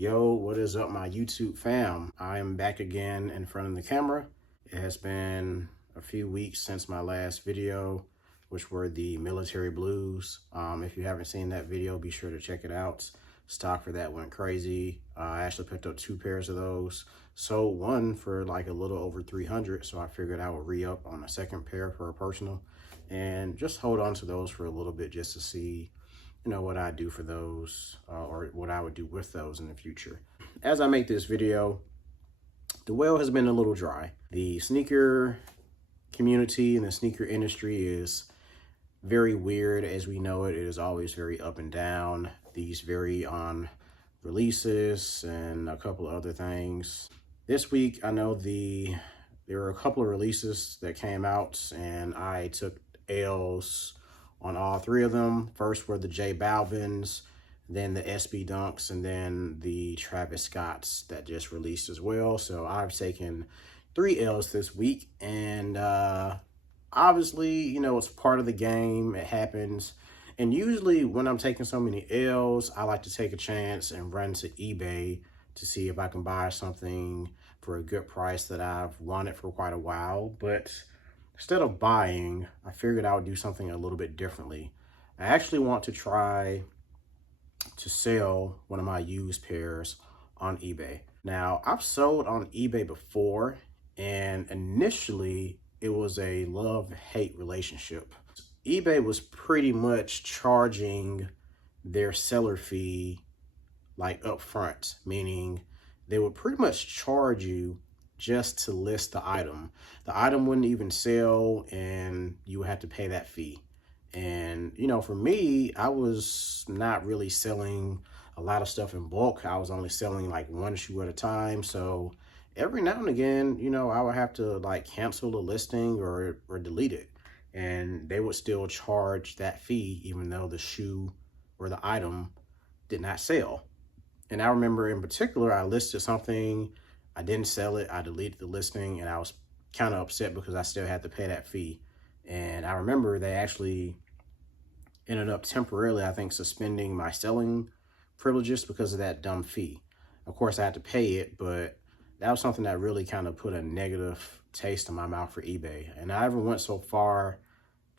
Yo, what is up, my YouTube fam? I am back again in front of the camera. It has been a few weeks since my last video, which were the military blues. If you haven't seen that video, be sure to check it out. Stock for that went crazy. I actually picked up 2 pairs of those. Sold one for like a little over 300, so I figured I would re-up on a second pair for a personal and just hold on to those for a little bit just to see what I do for those or what I would do with those in the future. As I make this video, the well has been a little dry. The sneaker community and the sneaker industry is very weird as we know it. It is always very up and down. These vary on releases and a couple of other things. This week, I know there were a couple of releases that came out and I took L's on all 3 of them. First were the J Balvins, then the SB Dunks, and then the Travis Scotts that just released as well. So I've taken 3 L's this week, and obviously, it's part of the game. It happens. And usually when I'm taking so many L's, I like to take a chance and run to eBay to see if I can buy something for a good price that I've wanted for quite a while. But instead of buying, I figured I would do something a little bit differently. I actually want to try to sell one of my used pairs on eBay. Now, I've sold on eBay before, and initially it was a love-hate relationship. eBay was pretty much charging their seller fee like up front, meaning they would pretty much charge you just to list the item. The item wouldn't even sell and you would have to pay that fee. And, for me, I was not really selling a lot of stuff in bulk. I was only selling like 1 shoe at a time. So every now and again, I would have to like cancel the listing or delete it. And they would still charge that fee even though the shoe or the item did not sell. And I remember in particular, I listed something, I didn't sell it, I deleted the listing, and I was kind of upset because I still had to pay that fee. And I remember they actually ended up temporarily, I think, suspending my selling privileges because of that dumb fee. Of course, I had to pay it, but that was something that really kind of put a negative taste in my mouth for eBay. And I even went so far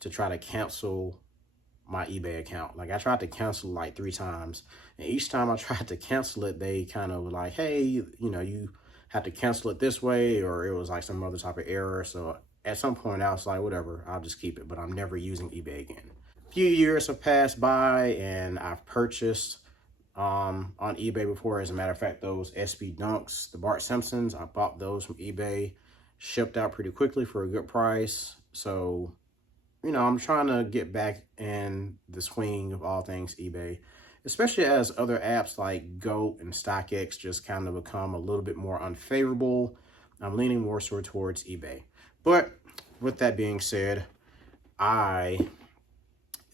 to try to cancel my eBay account. Like I tried to cancel like 3 times, and each time I tried to cancel it, they kind of were like, hey, you have to cancel it this way, or it was like some other type of error. So at some point I was like, whatever, I'll just keep it, but I'm never using eBay again. A few years have passed by and I've purchased on eBay before. As a matter of fact, those SB Dunks, the Bart Simpsons, I bought those from eBay, shipped out pretty quickly for a good price. So I'm trying to get back in the swing of all things eBay, especially as other apps like GOAT and StockX just kind of become a little bit more unfavorable. I'm leaning more so towards eBay. But with that being said, I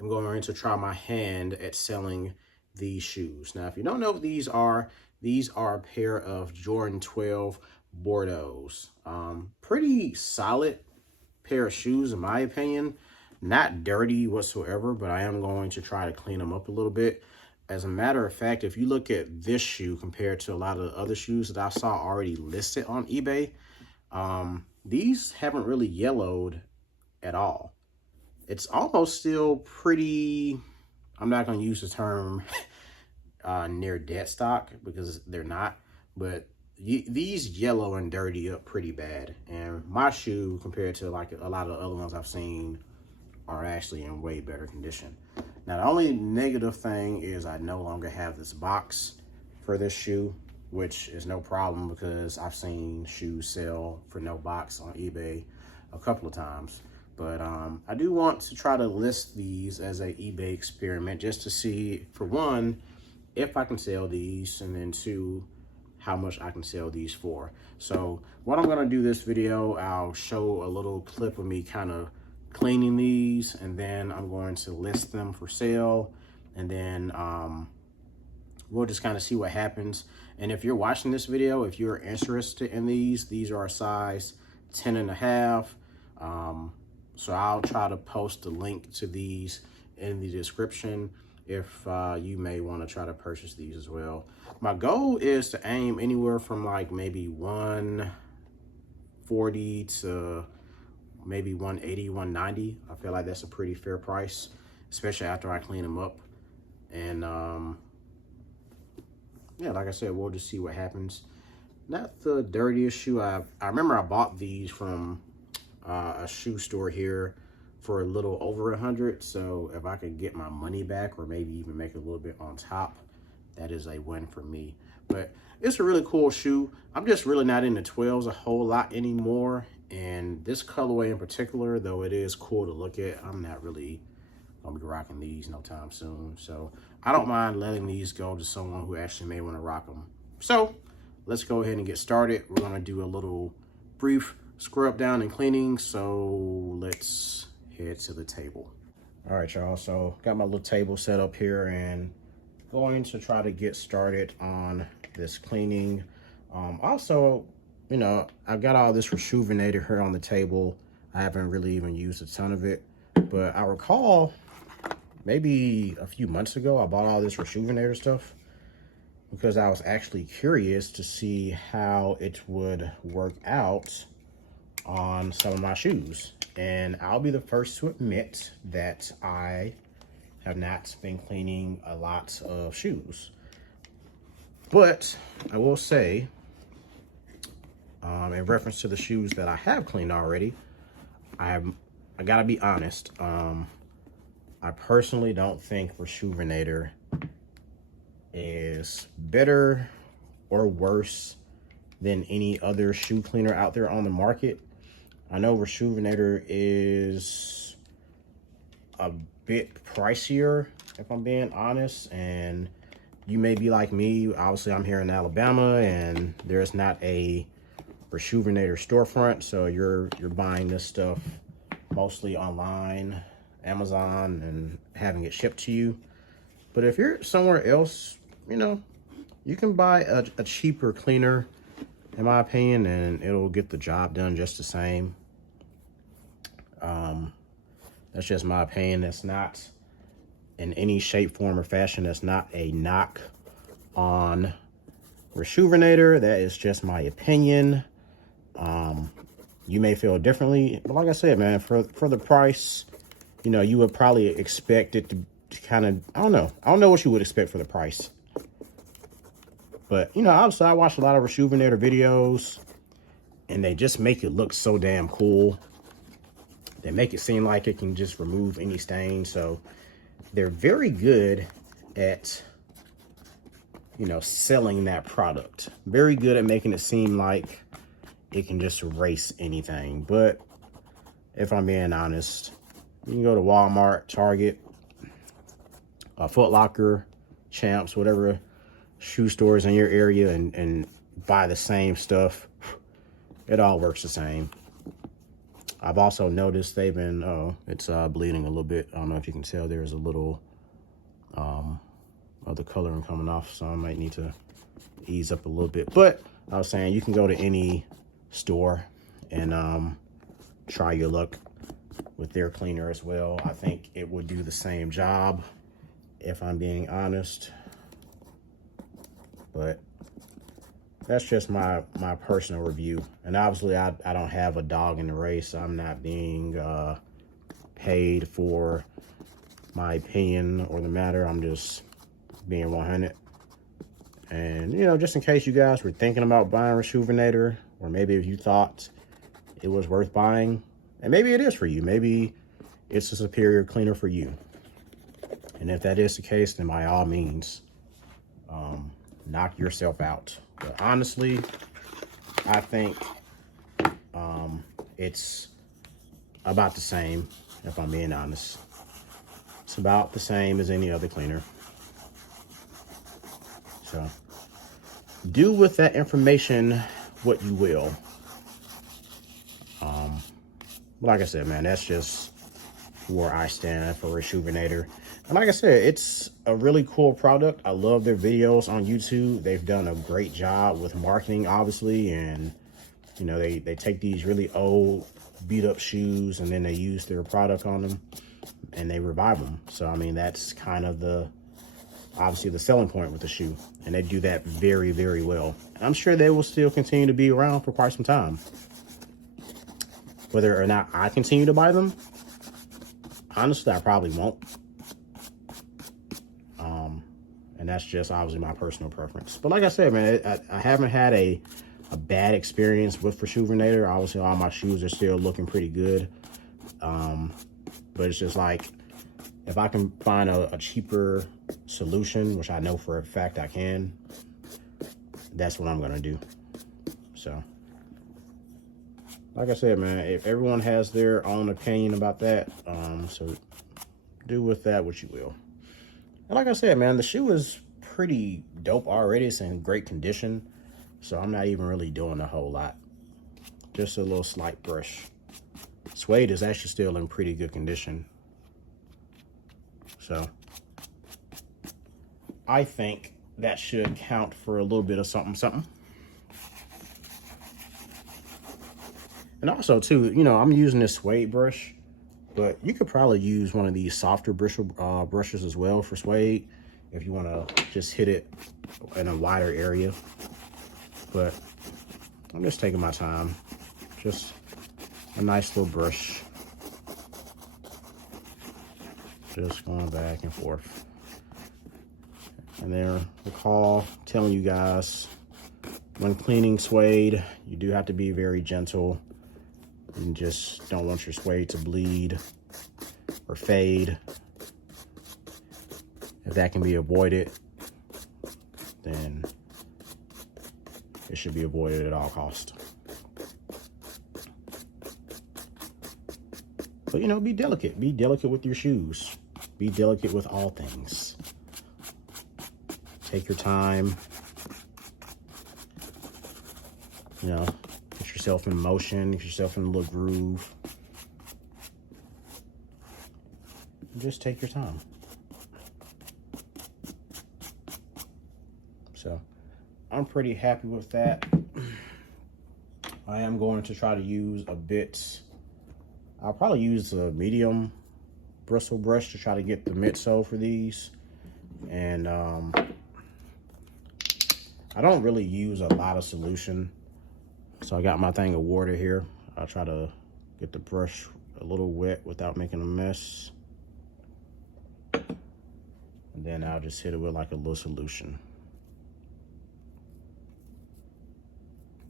am going to try my hand at selling these shoes. Now, if you don't know what these are a pair of Jordan 12 Bordeaux's. Pretty solid pair of shoes in my opinion. Not dirty whatsoever, but I am going to try to clean them up a little bit. As a matter of fact, if you look at this shoe compared to a lot of the other shoes that I saw already listed on eBay, these haven't really yellowed at all. It's almost still pretty, I'm not going to use the term near dead stock because they're not, but these yellow and dirty up pretty bad. And my shoe compared to like a lot of the other ones I've seen are actually in way better condition. Now, the only negative thing is I no longer have this box for this shoe, which is no problem because I've seen shoes sell for no box on eBay a couple of times. But I do want to try to list these as an eBay experiment just to see, for one, if I can sell these, and then 2, how much I can sell these for. So what I'm gonna do this video, I'll show a little clip of me kind of cleaning these, and then I'm going to list them for sale, and then we'll just kind of see what happens. And if you're watching this video, if you're interested in these are a size 10.5. So I'll try to post a link to these in the description. if you may want to try to purchase these as well. My goal is to aim anywhere from like maybe 140 to maybe 180, 190. I feel like that's a pretty fair price, especially after I clean them up. And yeah, like I said, we'll just see what happens. Not the dirtiest shoe. I remember I bought these from a shoe store here for a little over 100. So if I could get my money back or maybe even make a little bit on top, that is a win for me. But it's a really cool shoe. I'm just really not into 12s a whole lot anymore. And this colorway in particular, though it is cool to look at, I'm not really gonna be rocking these no time soon. So I don't mind letting these go to someone who actually may want to rock them. So let's go ahead and get started. We're gonna do a little brief scrub down and cleaning. So let's head to the table. All right, y'all, so got my little table set up here and going to try to get started on this cleaning. Also, you know, I've got all this Rejuvenator here on the table. I haven't really even used a ton of it, but I recall maybe a few months ago, I bought all this Rejuvenator stuff because I was actually curious to see how it would work out on some of my shoes. And I'll be the first to admit that I have not been cleaning a lot of shoes. But I will say, in reference to the shoes that I have cleaned already, I gotta be honest. I personally don't think Rejuvenator is better or worse than any other shoe cleaner out there on the market. I know Rejuvenator is a bit pricier, if I'm being honest, and you may be like me. Obviously, I'm here in Alabama, and there's not a Rejuvenator storefront, so you're buying this stuff mostly online, Amazon, and having it shipped to you. But if you're somewhere else, you know, you can buy a cheaper cleaner, in my opinion, and it'll get the job done just the same. That's just my opinion. That's not in any shape, form, or fashion. That's not a knock on Rejuvenator. That is just my opinion. You may feel differently, but like I said, man, for the price, you know, you would probably expect it to kind of, I don't know what you would expect for the price. But, you know, obviously I watch a lot of Rejuvenator videos, and they just make it look so damn cool. They make it seem like it can just remove any stain. So they're very good at, you know, selling that product. Very good at making it seem like it can just erase anything. But if I'm being honest, you can go to Walmart, Target, Foot Locker, Champs, whatever shoe stores in your area, and buy the same stuff. It all works the same. I've also noticed they've been, it's bleeding a little bit. I don't know if you can tell, there's a little of the coloring coming off, so I might need to ease up a little bit. But I was saying, you can go to any store and try your luck with their cleaner as well. I think it would do the same job, if I'm being honest. But that's just my personal review. And obviously I don't have a dog in the race. I'm not being paid for my opinion or the matter. I'm just being 100. And, you know, just in case you guys were thinking about buying Rejuvenator, or maybe if you thought it was worth buying, and maybe it is for you, maybe it's a superior cleaner for you. And if that is the case, then by all means, knock yourself out. But honestly, I think it's about the same, if I'm being honest. It's about the same as any other cleaner. So do with that information what you will. Like I said, man, that's just where I stand for Rejuvenator. And like I said, it's a really cool product. I love their videos on YouTube. They've done a great job with marketing, obviously. And, you know, they take these really old, beat up shoes, and then they use their product on them and they revive them. So, I mean, that's kind of the obviously the selling point with the shoe. And they do that very, very well. And I'm sure they will still continue to be around for quite some time. Whether or not I continue to buy them, honestly, I probably won't. And that's just obviously my personal preference. But like I said, man, I haven't had a bad experience with Reshoevn8r. Obviously, all my shoes are still looking pretty good. But it's just like, if I can find a cheaper solution, which I know for a fact I can, that's what I'm gonna do. So, like I said, man, if everyone has their own opinion about that, so do with that what you will. And like I said, man, the shoe is pretty dope already. It's in great condition. So I'm not even really doing a whole lot. Just a little slight brush. Suede is actually still in pretty good condition. So I think that should count for a little bit of something, something. And also too, you know, I'm using this suede brush, but you could probably use one of these softer brushes as well for suede if you want to just hit it in a wider area. But I'm just taking my time. Just a nice little brush. Just going back and forth. And then recall telling you guys, when cleaning suede, you do have to be very gentle. You just don't want your suede to bleed or fade. If that can be avoided, then it should be avoided at all costs. But, you know, be delicate. Be delicate with your shoes. Be delicate with all things. Take your time. You know, get yourself in motion, get yourself in a little groove. Just take your time. So, I'm pretty happy with that. I am going to try to use a bit. I'll probably use a medium bristle brush to try to get the midsole for these. And I don't really use a lot of solution. So I got my thing of water here. I'll try to get the brush a little wet without making a mess. And then I'll just hit it with like a little solution.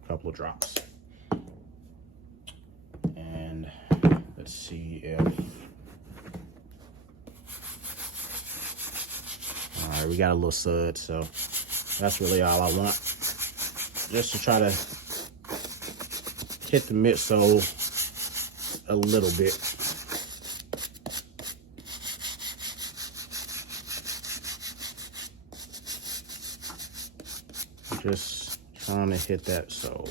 A couple of drops. And let's see if... All right, we got a little sud, so that's really all I want. Just to try to hit the midsole a little bit. Just trying to hit that sole.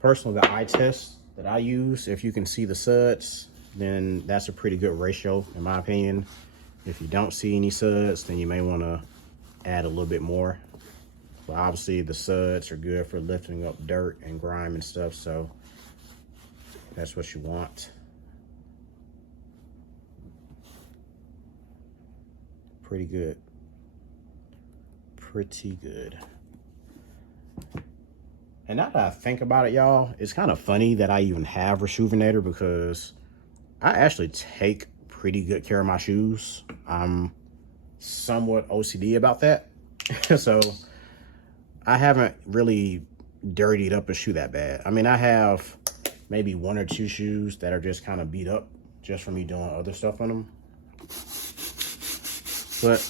Personally, the eye test that I use, if you can see the suds, then that's a pretty good ratio, in my opinion. If you don't see any suds, then you may want to add a little bit more. But obviously, the suds are good for lifting up dirt and grime and stuff, so that's what you want. Pretty good. Pretty good. And now that I think about it, y'all, it's kind of funny that I even have Reshoevn8r because I actually take pretty good care of my shoes. I'm somewhat OCD about that. So I haven't really dirtied up a shoe that bad. I mean, I have maybe one or two shoes that are just kind of beat up just from me doing other stuff on them. But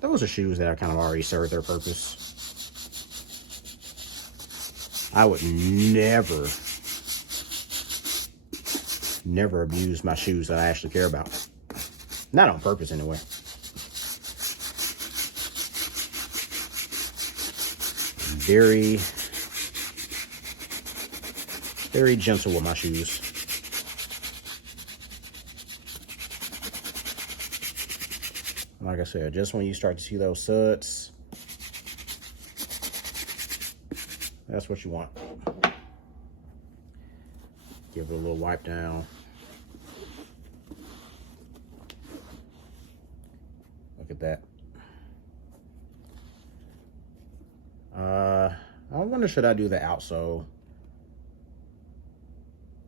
those are shoes that I kind of already served their purpose. I would never abuse my shoes that I actually care about. Not on purpose, anyway. Very, very gentle with my shoes. like I said, just when you start to see those suds, that's what you want. Give it a little wipe down. Look at that. I wonder, should I do the outsole?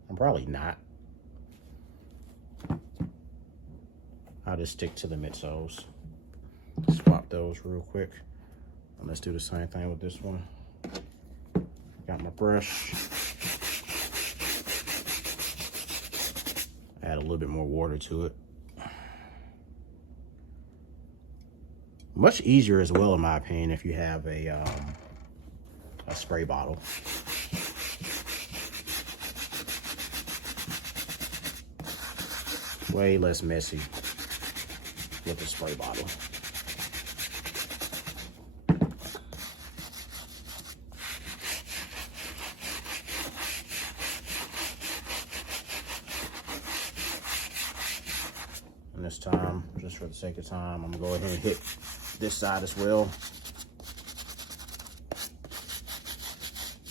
I'm probably not. I'll just stick to the midsoles. Swap those real quick. And let's do the same thing with this one. Got my brush. Add a little bit more water to it. Much easier as well, in my opinion, if you have a spray bottle. Way less messy with a spray bottle. And this time, just for the sake of time, I'm gonna go ahead and hit this side as well.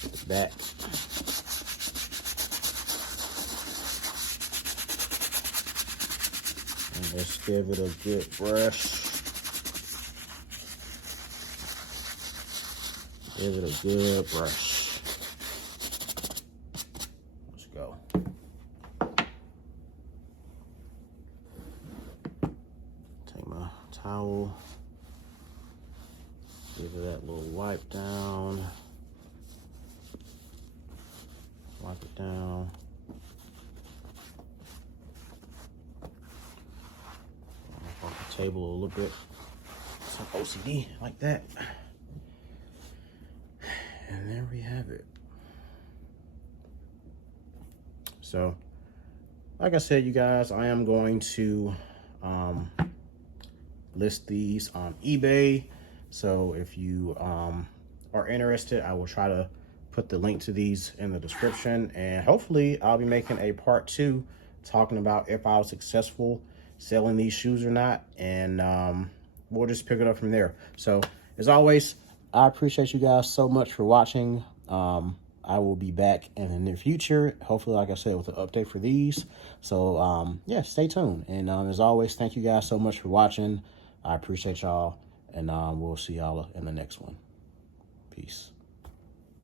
Hit the back. And let's give it a good brush. Give it a good brush. Let's go. Take my towel. Give it that little wipe down. Wipe it down. Off the table a little bit. Some OCD like that. And there we have it. So, like I said, you guys, I am going to list these on eBay. So if you are interested, I will try to put the link to these in the description. And hopefully I'll be making a part 2 talking about if I was successful selling these shoes or not. And we'll just pick it up from there. So as always, I appreciate you guys so much for watching. I will be back in the near future, hopefully, like I said, with an update for these. So yeah, stay tuned. And as always, thank you guys so much for watching. I appreciate y'all. And we'll see y'all in the next one. Peace.